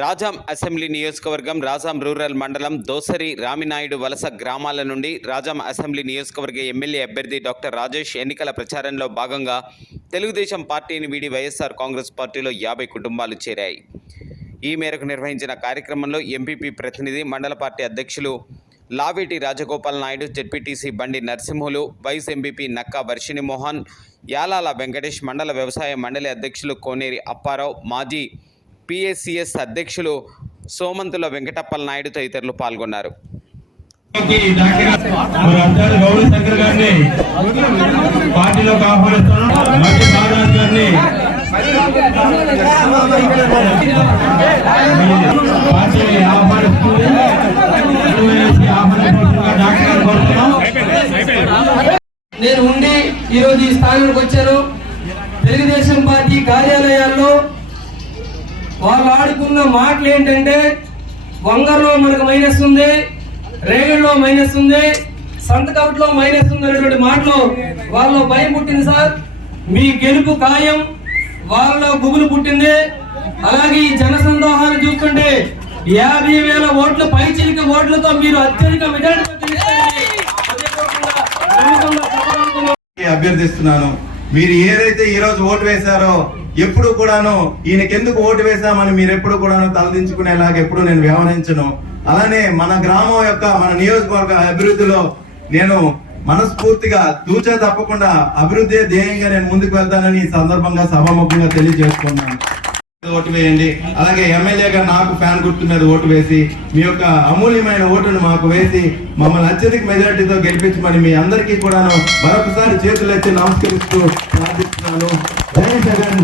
Rajam assembly నియోజకవర్గం Rajam rural మండలం దోసరి రామినాయుడు వలస గ్రామాల నుండి రాజాం అసెంబ్లీ నియోజకవర్గ ఎమ్మెల్యే అభ్యర్థి డాక్టర్ రాజేష్ ఎన్నికల ప్రచారంలో భాగంగా తెలుగుదేశం పార్టీని వీడి వైఎస్ఆర్ కాంగ్రెస్ పార్టీలో యాభై కుటుంబాలు చేరాయి. ఈ మేరకు నిర్వహించిన కార్యక్రమంలో ఎంపీపీ ప్రతినిధి మండల పార్టీ అధ్యక్షులు Laveti Rajagopal Naidu ZPTC Bandi Narasimhulu vice MPP Nakka Varshini Mohan Yalala Venkatesh మండల వ్యవసాయ మండలి అధ్యక్షులు కోనేరి అప్పారావు మాజీ పిఎస్సిఎస్ అధ్యక్షులు సోమంతుల వెంకటప్పల నాయుడు తదితరులు పాల్గొన్నారు. నేను ఉండి ఈరోజు ఈ స్థాయిలోకి వచ్చాను. తెలుగుదేశం పార్టీ కార్యాలయాల్లో వాళ్ళు ఆడుకున్న మాటలు ఏంటంటే వంగర్లో మనకు మైనస్ ఉంది రేగడిలో మైనస్ ఉంది సంతకౌట్లో మైనస్ ఉంది అనేటువంటి మాటలు వాళ్ళలో భయం పుట్టింది సార్. మీ గెలుపు ఖాయం వాళ్ళలో గుబులు పుట్టింది. అలాగే ఈ జన సందోహాన్ని చూస్తుంటే యాభై వేల ఓట్ల పైచిలిక ఓట్లతో మీరు అత్యధిక మెజారిటీతో అభ్యర్థిస్తున్నాను. మీరు ఏదైతే ఈ రోజు ఓటు వేశారో ఎప్పుడు కూడాను ఈయనకెందుకు ఓటు వేశామని మీరు ఎప్పుడు కూడాను తలదించుకునేలాగా ఎప్పుడు నేను వ్యవహరించను. అలానే మన గ్రామం యొక్క మన నియోజకవర్గ అభివృద్ధిలో నేను మనస్ఫూర్తిగా దూచ తప్పకుండా అభివృద్ధి ధ్యేయంగా నేను ముందుకు వెళ్తానని ఈ సందర్భంగా సభాముఖంగా తెలియజేసుకున్నాను ఓటు వేయండి. అలాగే ఎమ్మెల్యేగా నాకు ఫ్యాన్ గుర్తు మీద ఓటు వేసి మీ యొక్క అమూల్యమైన ఓటును మాకు వేసి మమ్మల్ని అత్యధిక మెజారిటీతో గెలిపించమని మీ అందరికీ కూడాను మరొకసారి చేతులు ఎత్తి నమస్కరిస్తూ ప్రార్థిస్తున్నాను. జై జగన్.